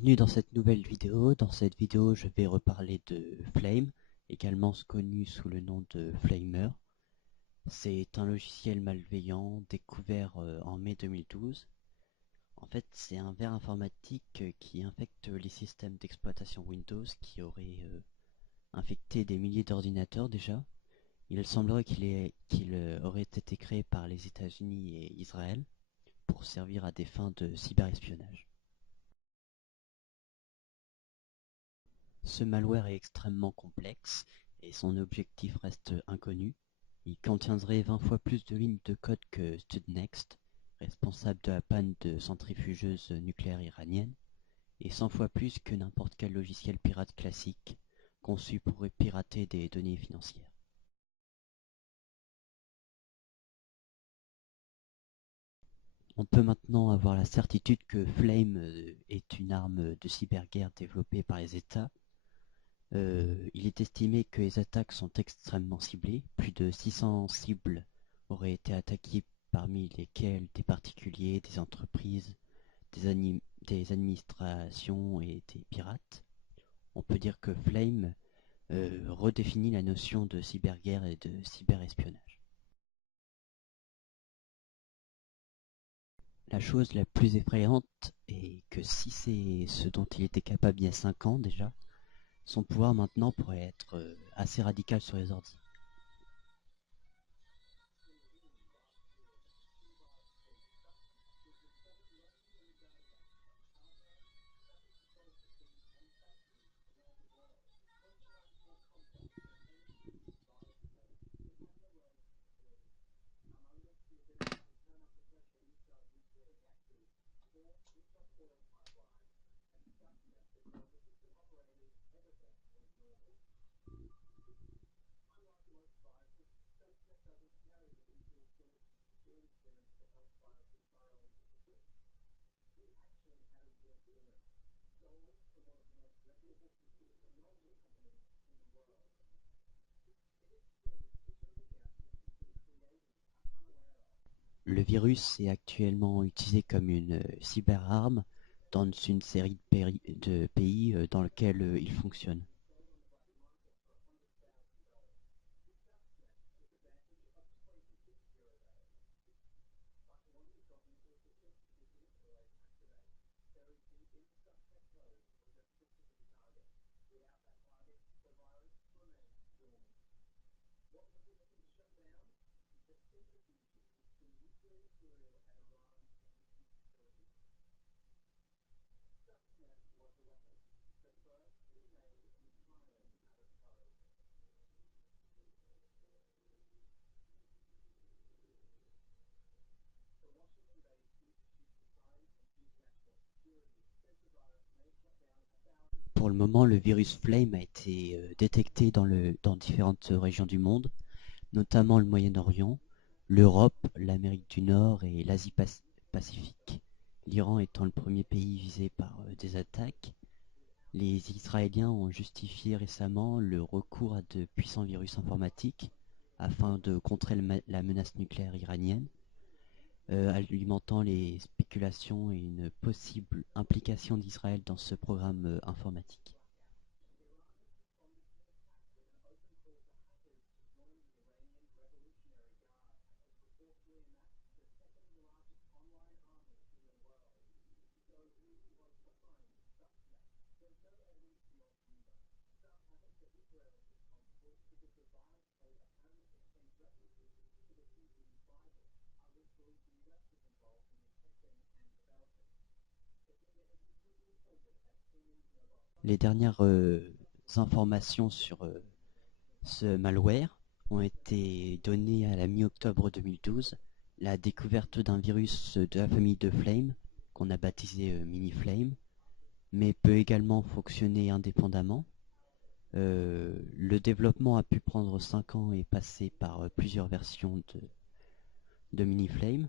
Bienvenue dans cette nouvelle vidéo. Dans cette vidéo, je vais reparler de Flame, également connu sous le nom de Flamer. C'est un logiciel malveillant découvert en mai 2012. En fait, c'est un virus informatique qui infecte les systèmes d'exploitation Windows qui aurait infecté des milliers d'ordinateurs déjà. Il semblerait qu'il aurait été créé par les États-Unis et Israël pour servir à des fins de cyberespionnage. Ce malware est extrêmement complexe et son objectif reste inconnu. Il contiendrait 20 fois plus de lignes de code que Studnext, responsable de la panne de centrifugeuses nucléaires iraniennes, et 100 fois plus que n'importe quel logiciel pirate classique, conçu pour pirater des données financières. On peut maintenant avoir la certitude que Flame est une arme de cyberguerre développée par les États. Il est estimé que les attaques sont extrêmement ciblées. Plus de 600 cibles auraient été attaquées, parmi lesquelles des particuliers, des entreprises, des administrations et des pirates. On peut dire que Flame redéfinit la notion de cyberguerre et de cyberespionnage. La chose la plus effrayante est que si c'est ce dont il était capable il y a 5 ans déjà, son pouvoir maintenant pourrait être assez radical sur les ordi. Le virus est actuellement utilisé comme une cyberarme dans une série de pays dans lesquels il fonctionne. Pour le moment, le virus Flame a été détecté dans différentes régions du monde, notamment le Moyen-Orient, l'Europe, l'Amérique du Nord et l'Asie-Pacifique. L'Iran étant le premier pays visé par des attaques. Les Israéliens ont justifié récemment le recours à de puissants virus informatiques afin de contrer la menace nucléaire iranienne, alimentant les spéculations et une possible implication d'Israël dans ce programme informatique. Les dernières informations sur ce malware ont été données à la mi-octobre 2012. La découverte d'un virus de la famille de Flame, qu'on a baptisé Mini-Flame, mais peut également fonctionner indépendamment. Le développement a pu prendre 5 ans et passer par plusieurs versions de Mini-Flame.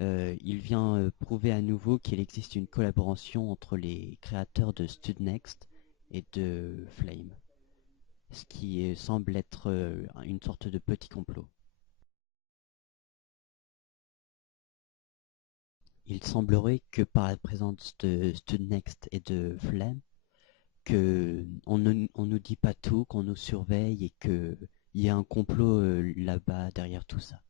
Il vient prouver à nouveau qu'il existe une collaboration entre les créateurs de Studnext et de Flame, ce qui semble être une sorte de petit complot. il semblerait que par la présence de Studnext et de Flem, que on nous dit pas tout, qu'on nous surveille et que il y a un complot là-bas derrière tout ça.